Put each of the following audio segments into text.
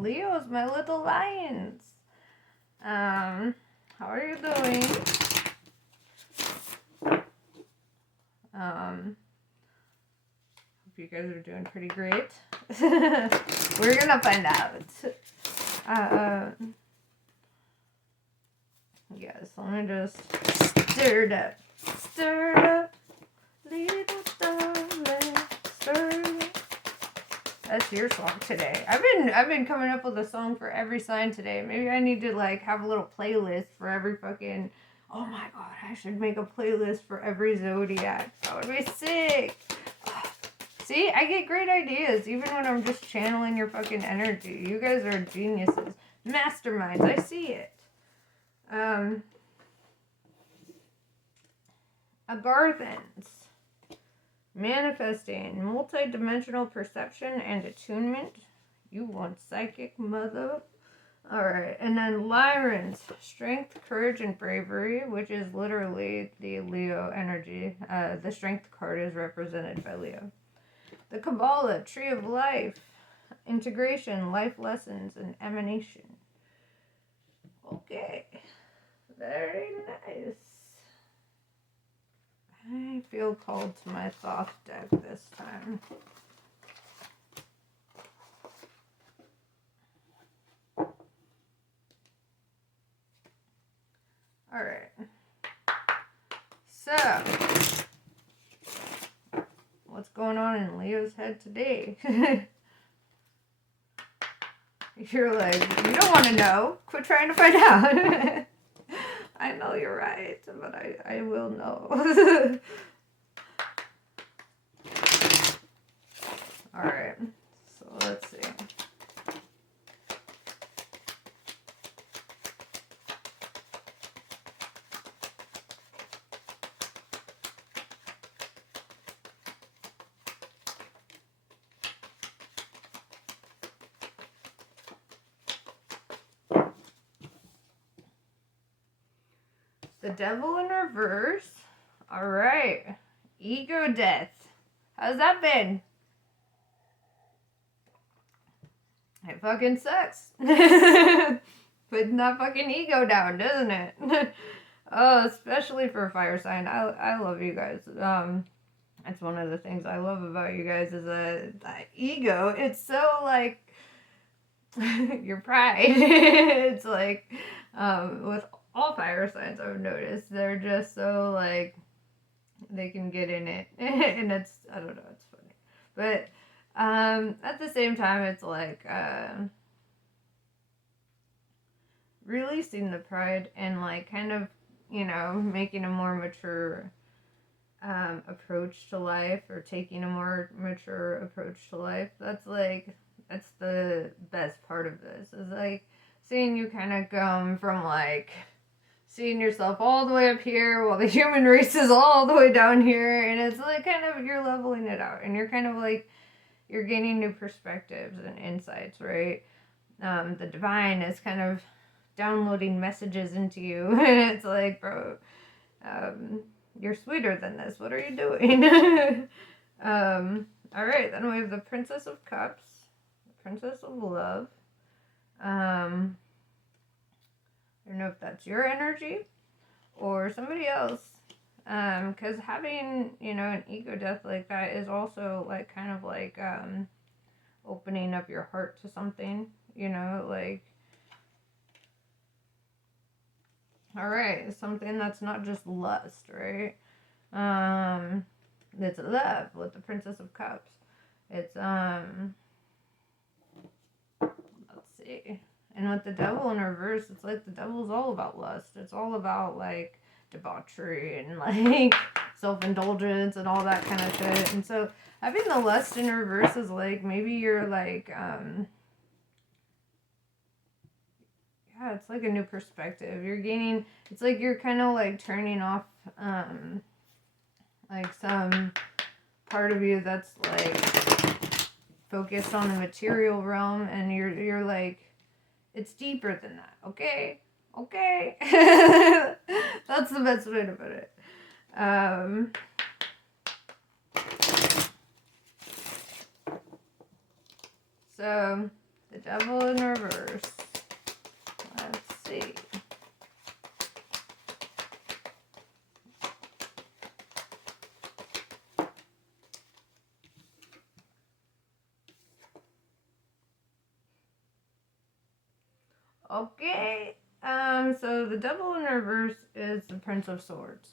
Leos, my little lions. How are you doing? Hope you guys are doing pretty great. We're gonna find out. Yes, let me just stir it up. Stir it up, little darling, stir it up. That's your song today. I've been coming up with a song for every sign today. Maybe I need to like have a little playlist for every fucking. Oh my god, I should make a playlist for every zodiac. That would be sick. See, I get great ideas even when I'm just channeling your fucking energy. You guys are geniuses, masterminds. I see it. Agarthans. Manifesting, multi-dimensional perception and attunement. You want psychic, mother? Alright, and then Lyrans, strength, courage, and bravery, which is literally the Leo energy. The strength card is represented by Leo. The Kabbalah, tree of life, integration, life lessons, and emanation. Okay, very nice. I feel called to my Thoth deck this time. Alright. So, what's going on in Leo's head today? You're like, you don't want to know. Quit trying to find out. I know you're right, but I will know. Alright, so let's see. The Devil in reverse. Alright. Ego death. How's that been? It fucking sucks. Putting that fucking ego down, doesn't it? Oh, especially for a fire sign. I love you guys. That's one of the things I love about you guys is that ego. It's so like your pride. It's like with all fire signs I've noticed, they're just so like they can get in it. And it's, I don't know, it's funny. But at the same time, it's like releasing the pride and like kind of, you know, making a more mature approach to life, or taking a more mature approach to life. That's the best part of this, is like seeing you kind of come from like seeing yourself all the way up here while the human race is all the way down here, and it's like kind of you're leveling it out, and you're kind of like you're gaining new perspectives and insights, right? The divine is kind of downloading messages into you, and it's like, bro, you're sweeter than this. What are you doing? All right, then we have the Princess of Cups, Princess of Love. I don't know if that's your energy or somebody else. Because having, you know, an ego death like that is also like kind of like opening up your heart to something, you know, like, all right, something that's not just lust, right? It's love with the Princess of Cups. It's let's see. And with the Devil in reverse, it's like the devil's all about lust. It's all about like debauchery and like self-indulgence and all that kind of shit. And so having the lust in reverse is like maybe you're like yeah, it's like a new perspective. You're gaining, it's like you're kind of like turning off like some part of you that's like focused on the material realm, and you're like, it's deeper than that, okay? Okay. That's the best way to put it. So The Devil in reverse. Let's see. Okay. So the Devil in reverse is the Prince of Swords.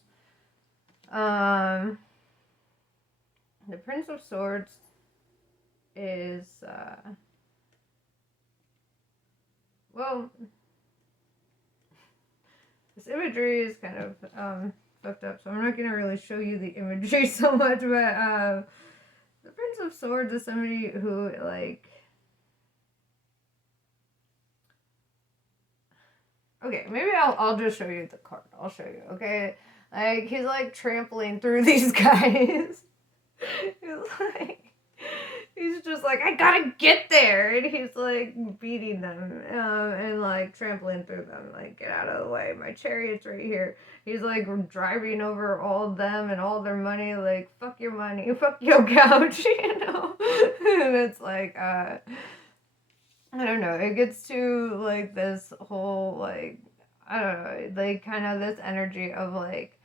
The Prince of Swords is, well, this imagery is kind of fucked up, so I'm not going to really show you the imagery so much, but the Prince of Swords is somebody who, like, okay, maybe I'll just show you the card. I'll show you, okay? Like, he's, like, trampling through these guys. He's just like, I gotta get there, and he's like beating them and like trampling through them, like, get out of the way, my chariot's right here. He's like driving over all of them and all their money, like, fuck your money, fuck your couch, you know. And it's like I don't know, it gets to like this whole, like, I don't know, like kind of this energy of like,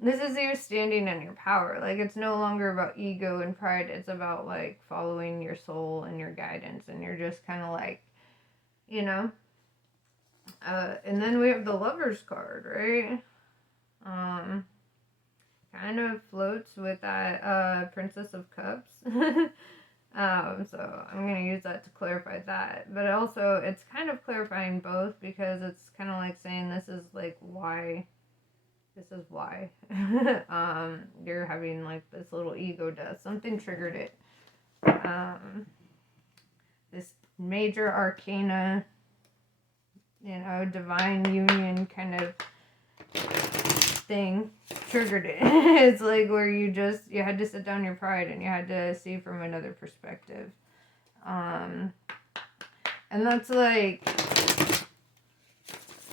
this is you standing in your power. Like, it's no longer about ego and pride. It's about, like, following your soul and your guidance. And you're just kind of like, you know. And then we have the Lover's card, right? Kind of floats with that Princess of Cups. So I'm going to use that to clarify that. But also, it's kind of clarifying both, because it's kind of like saying this is, like, why... This is why you're having like this little ego death. Something triggered it. This major arcana, you know, divine union kind of thing triggered it. It's like where you had to sit down your pride and you had to see from another perspective. And that's like,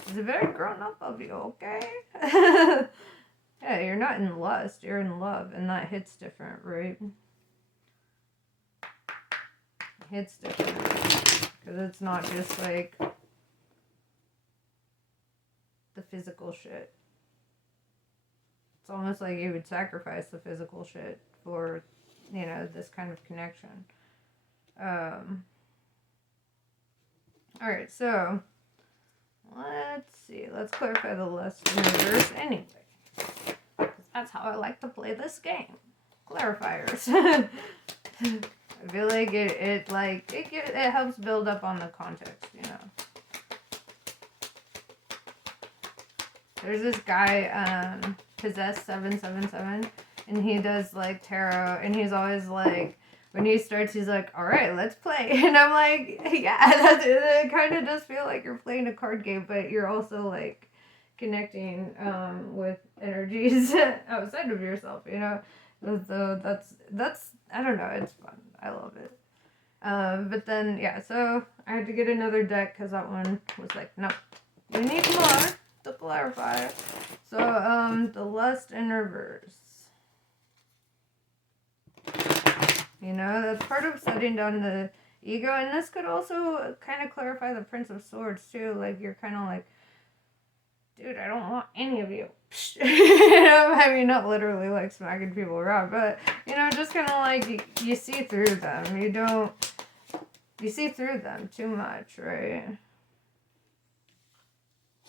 it's very grown up of you, okay? Yeah, you're not in lust, you're in love, and that hits different, right? It hits different, because it's not just like the physical shit. It's almost like you would sacrifice the physical shit for, you know, this kind of connection. Alright, so let's see. Let's clarify the lust in reverse anyway. Because that's how I like to play this game. Clarifiers. I feel like it helps build up on the context, you know. There's this guy, Possessed 777, and he does like tarot, and he's always like, when he starts, he's like, all right, let's play. And I'm like, yeah, it kind of does feel like you're playing a card game, but you're also like connecting with energies outside of yourself, you know. So that's I don't know, it's fun. I love it. But then, yeah, so I had to get another deck because that one was like, no, you need more to clarify. So, the lust in reverse. You know, that's part of setting down the ego. And this could also kind of clarify the Prince of Swords, too. Like, you're kind of like, dude, I don't want any of you. You know, I mean, not literally, like, smacking people around. But, you know, just kind of like, you see through them. You see through them too much, right?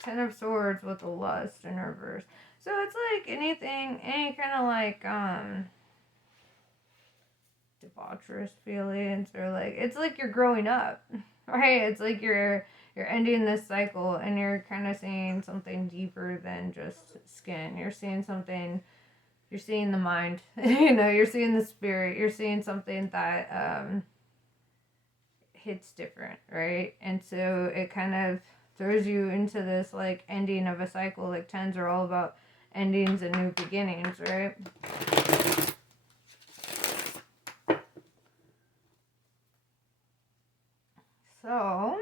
Ten of Swords with the lust in reverse. So it's like any kind of like, debaucherous feelings, or like, it's like you're growing up, right? It's like you're ending this cycle and you're kind of seeing something deeper than just skin. You're seeing something, you're seeing the mind, you know, you're seeing the spirit, you're seeing something that hits different, right? And so it kind of throws you into this like ending of a cycle. Like tens are all about endings and new beginnings, right? So,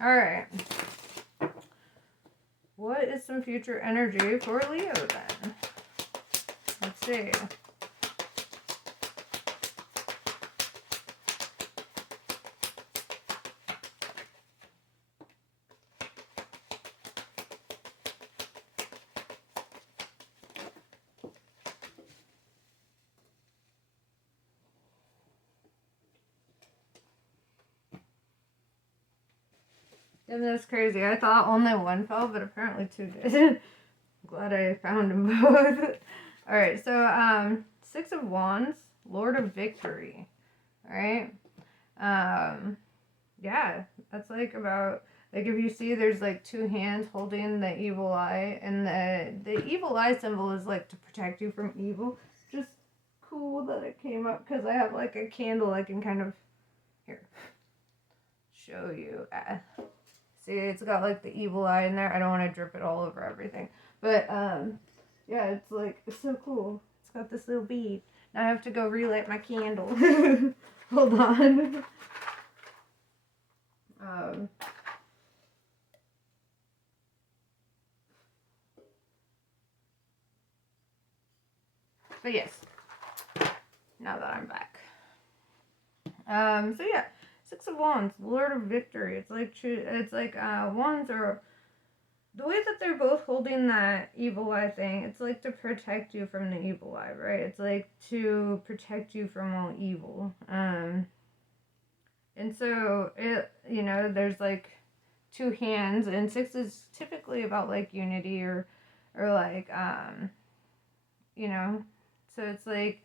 alright. What is some future energy for Leo then? Let's see. And that's crazy. I thought only one fell, but apparently two did. Glad I found them both. Alright, so, Six of Wands, Lord of Victory. Alright? Yeah, that's like about, like if you see there's like two hands holding the evil eye, and the evil eye symbol is like to protect you from evil. Just cool that it came up because I have like a candle I can kind of, here, show you. See, it's got like the evil eye in there. I don't want to drip it all over everything. But, yeah, it's like, it's so cool. It's got this little bead. Now I have to go relight my candle. Hold on. But yes, now that I'm back. So yeah, Six of Wands, Lord of Victory. It's like wands are, the way that they're both holding that evil eye thing, it's like to protect you from the evil eye, right? It's like to protect you from all evil. And so it, you know, there's like two hands, and six is typically about like unity or like you know, so it's like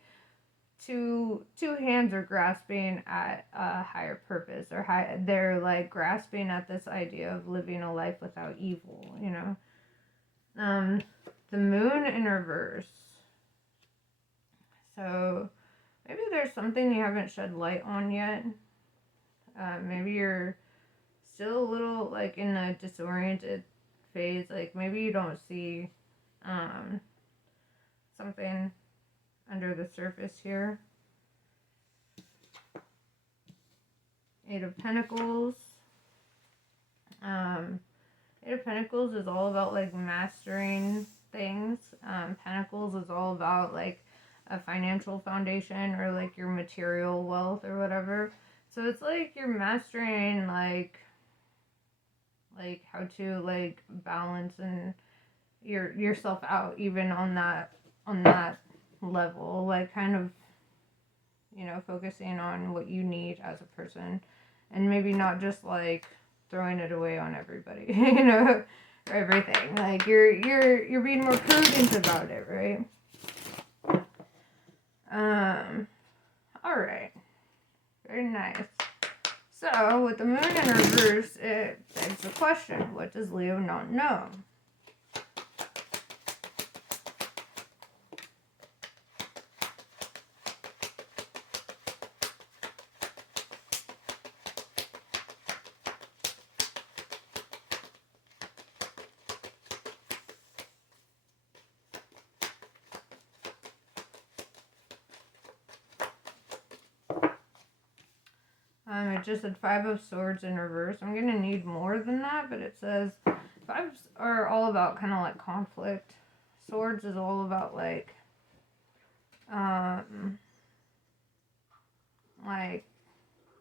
two hands are grasping at a higher purpose, or they're like grasping at this idea of living a life without evil, you know. The moon in reverse. So maybe there's something you haven't shed light on yet. Maybe you're still a little like in a disoriented phase. Like maybe you don't see something under the surface here. Eight of Pentacles. Eight of Pentacles is all about like mastering things. Pentacles is all about like a financial foundation or like your material wealth or whatever. So it's like you're mastering like how to like balance and yourself out even on that level, like kind of, you know, focusing on what you need as a person, and maybe not just like throwing it away on everybody, you know, or everything. Like you're being more prudent about it, right? All right, very nice. So with the moon in reverse, it begs the question: what does Leo not know? It just said Five of Swords in reverse. I'm going to need more than that, but it says fives are all about kind of like conflict. Swords is all about like,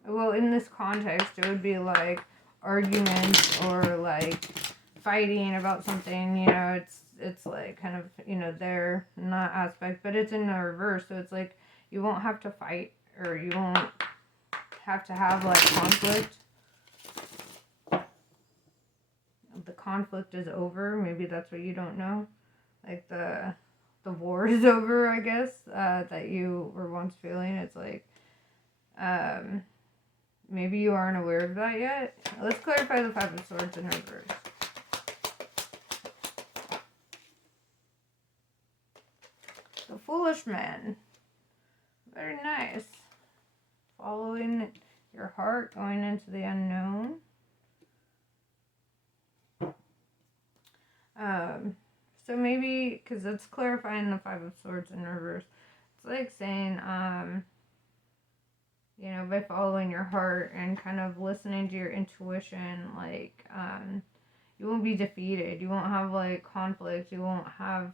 well, in this context, it would be like arguments or like fighting about something, you know, it's like kind of, you know, there in that aspect, but it's in the reverse, so it's like you won't have to fight, or you won't have to have like conflict. The conflict is over. Maybe that's what you don't know. Like the war is over, I guess, that you were once feeling. It's like, maybe you aren't aware of that yet. Let's clarify the Five of Swords in reverse. The Foolish Man. Very nice. Following your heart, going into the unknown. So maybe, because it's clarifying the Five of Swords in reverse. It's like saying, you know, by following your heart and kind of listening to your intuition, like, you won't be defeated. You won't have, like, conflict. You won't have,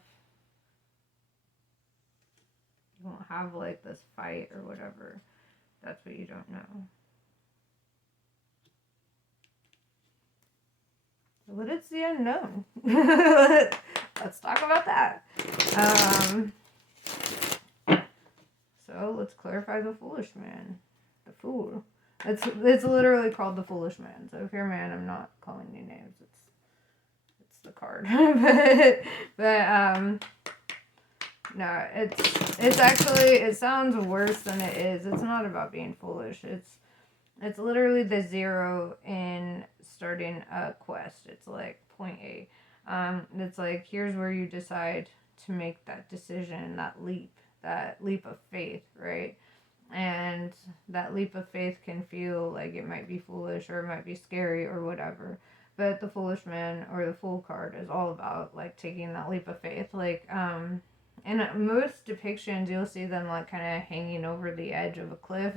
like, this fight or whatever. That's what you don't know. But it's the unknown. Let's talk about that. So let's clarify the Foolish Man. The Fool. It's literally called the Foolish Man. So if you're a man, I'm not calling you names. It's the card. but no, it's actually, it sounds worse than it is. It's not about being foolish. It's literally the 0 in starting a quest. It's like point A. It's like, here's where you decide to make that decision, that leap of faith, right? And that leap of faith can feel like it might be foolish or it might be scary or whatever. But the Foolish Man or the Fool card is all about like taking that leap of faith. Like, in most depictions, you'll see them like kind of hanging over the edge of a cliff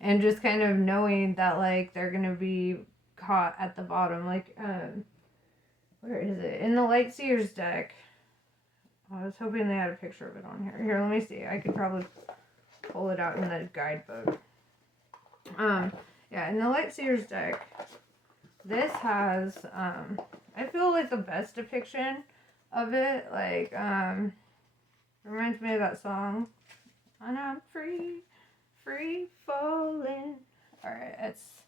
and just kind of knowing that like they're gonna be caught at the bottom. Like, where is it? In the Lightseer's deck. I was hoping they had a picture of it on here. Here, let me see. I could probably pull it out in the guidebook. Yeah, in the Lightseer's deck, this has, I feel like the best depiction of it. Like, reminds me of that song. And I'm free falling. Alright, it's,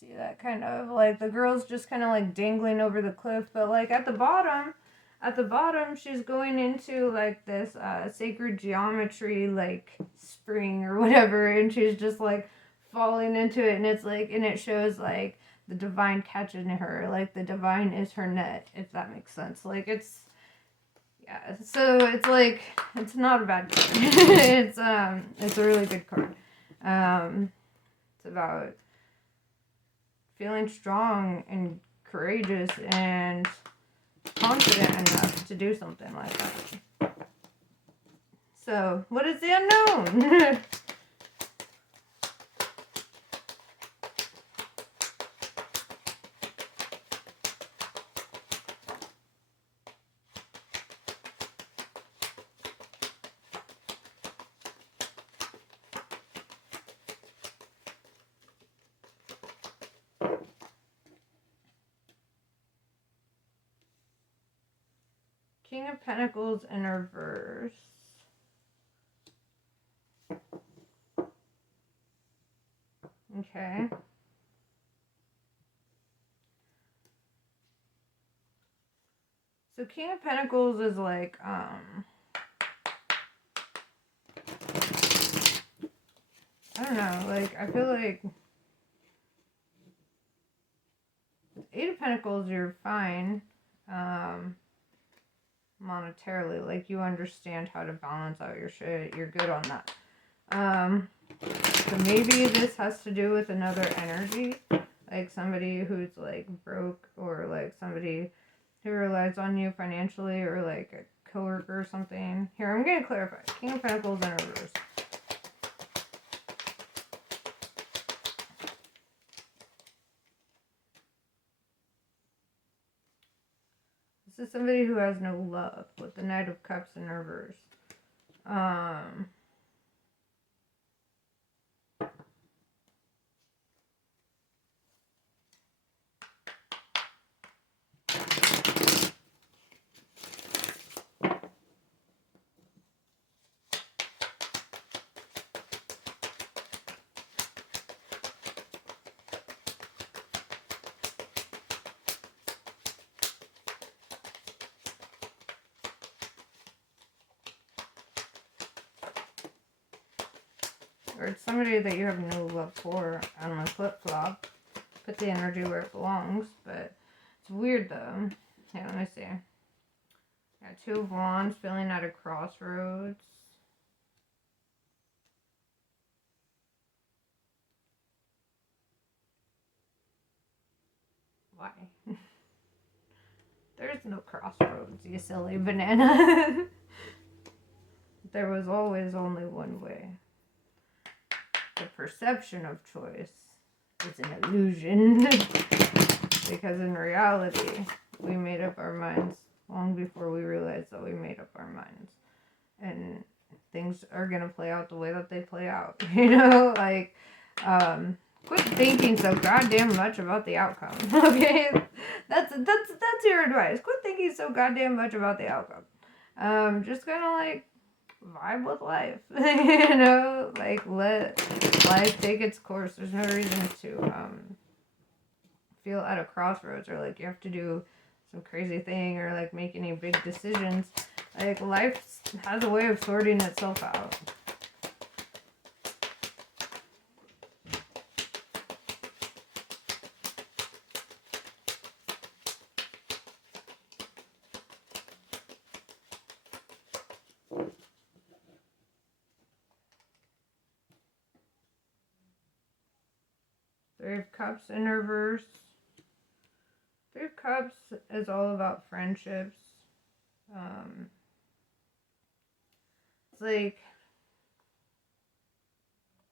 see that kind of, like, the girl's just kind of, like, dangling over the cliff, but, like, at the bottom, she's going into, like, this, sacred geometry, like, spring or whatever, and she's just, like, falling into it, and it's, like, and it shows, like, the divine catching her, like, the divine is her net, if that makes sense. Like, it's, yeah, so it's like, it's not a bad card. It's a really good card. It's about feeling strong and courageous and confident enough to do something like that. So, what is the unknown? King of Pentacles in reverse. Okay. So King of Pentacles is like, I don't know, like, I feel like Eight of Pentacles, you're fine. Monetarily, like, you understand how to balance out your shit, you're good on that. So maybe this has to do with another energy, like somebody who's like broke, or like somebody who relies on you financially, or like a coworker or something. Here, I'm gonna clarify. King of Pentacles in reverse. This is somebody who has no love, with the Knight of Cups in reverse. Or it's somebody that you have no love for on the flip-flop. Put the energy where it belongs, but it's weird though. Yeah, let me see. Got Two of Wands, feeling at a crossroads. Why? There's no crossroads, you silly banana. There was always only one way. The perception of choice is an illusion. Because in reality, we made up our minds long before we realized that we made up our minds. And things are going to play out the way that they play out. You know, like, quit thinking so goddamn much about the outcome. Okay? That's your advice. Quit thinking so goddamn much about the outcome. Just kind of like, vibe with life. You know, like let life take its course. There's no reason to feel at a crossroads or like you have to do some crazy thing or like make any big decisions. Like life has a way of sorting itself out. Three of Cups in reverse. Three of Cups is all about friendships. It's like,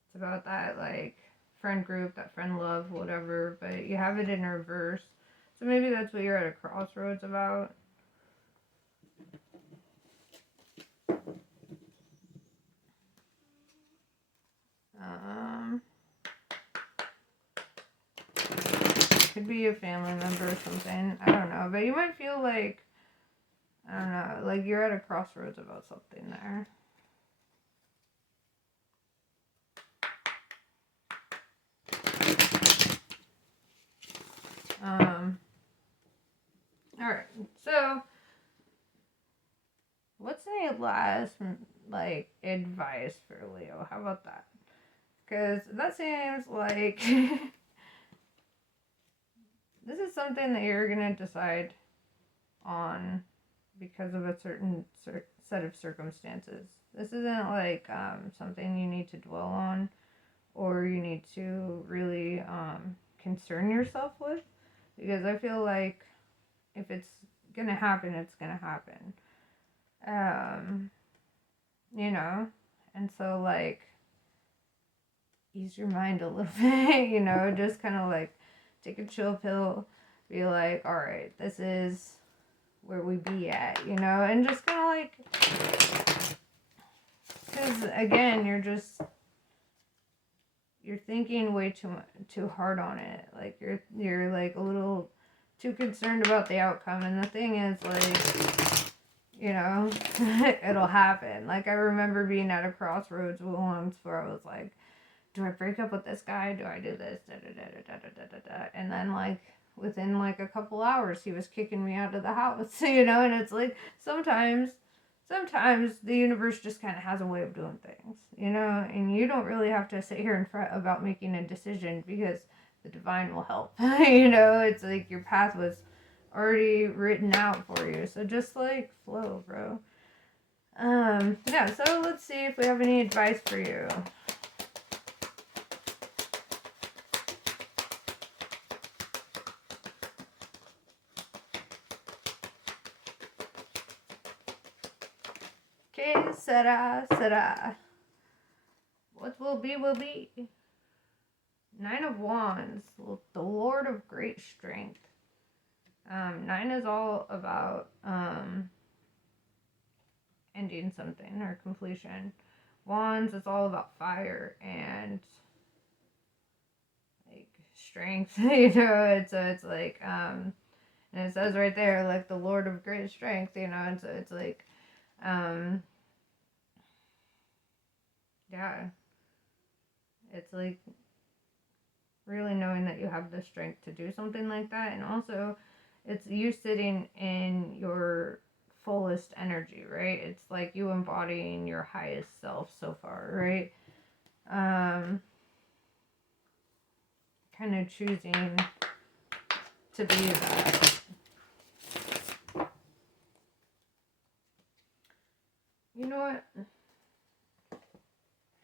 it's about that like friend group, that friend love, whatever, but you have it in reverse. So maybe that's what you're at a crossroads about. Could be a family member or something. I don't know. But you might feel like, I don't know, like you're at a crossroads about something there. Alright, so what's any last like advice for Leo? How about that? Because that seems like this is something that you're gonna decide on because of a certain set of circumstances. This isn't like something you need to dwell on or you need to really concern yourself with, because I feel like if it's gonna happen, it's gonna happen. You know, and so like ease your mind a little bit, you know, just kind of like take a chill pill, be like, all right, this is where we be at, you know, and just kind of like, because again, you're thinking way too hard on it. Like you're like a little too concerned about the outcome, and the thing is like, you know, it'll happen. Like I remember being at a crossroads once where I was like, do I break up with this guy? Do I do this? Da, da, da, da, da, da, da, da. And then like within like a couple hours he was kicking me out of the house, you know, and it's like sometimes the universe just kind of has a way of doing things, you know, and you don't really have to sit here and fret about making a decision because the divine will help. You know, it's like your path was already written out for you, so just like flow, bro. Yeah, so let's see if we have any advice for you. Que Sera Sera. What will be, will be. Nine of Wands, the Lord of Great Strength. Nine is all about ending something or completion. Wands is all about fire and like strength. You know, it's like and it says right there like the Lord of Great Strength. You know, and so it's like yeah, it's like really knowing that you have the strength to do something like that, and also it's you sitting in your fullest energy, right? It's like you embodying your highest self so far, right? Kind of choosing to be that. You know what? I'm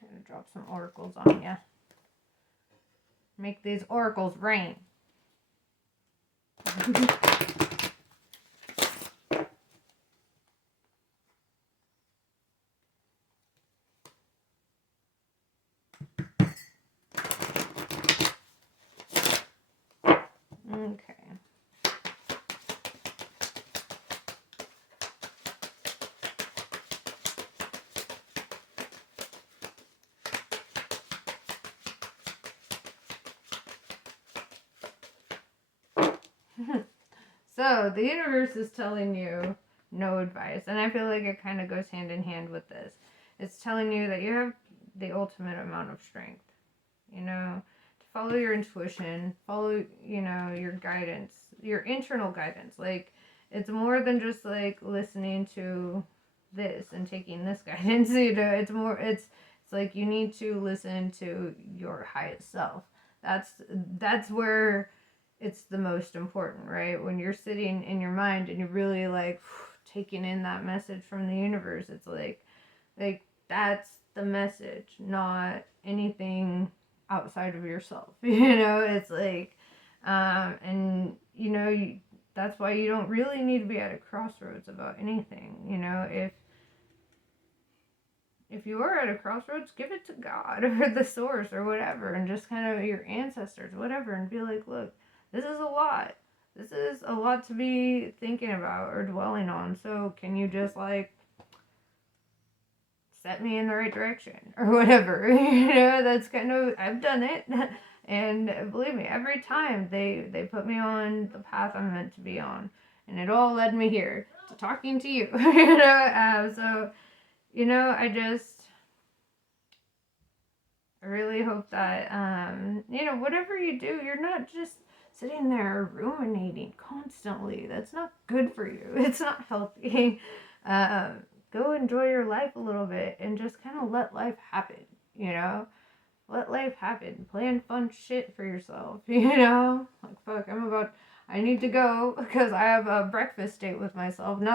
gonna drop some oracles on you. Make these oracles rain. Okay. So the universe is telling you no advice, and I feel like it kind of goes hand in hand with this. It's telling you that you have the ultimate amount of strength, you know, to follow your intuition, follow, you know, your guidance, your internal guidance. Like, it's more than just like listening to this and taking this guidance, you know, it's more, it's like you need to listen to your highest self. That's where it's the most important, right? When you're sitting in your mind and you're really like taking in that message from the universe, it's like that's the message, not anything outside of yourself. You know, it's like, and you know, that's why you don't really need to be at a crossroads about anything. You know, if you are at a crossroads, give it to God or the source or whatever, and just kind of your ancestors, whatever, and be like, look, this is a lot. This is a lot to be thinking about or dwelling on. So can you just like set me in the right direction or whatever? You know, that's kind of, I've done it. And believe me, every time they put me on the path I'm meant to be on. And it all led me here to talking to you. You know, so, you know, I really hope that, you know, whatever you do, you're not just sitting there ruminating constantly. That's not good for you. It's not healthy. Go enjoy your life a little bit and just kind of let life happen, you know? Let life happen. Plan fun shit for yourself, you know? Like, fuck, I need to go because I have a breakfast date with myself. Not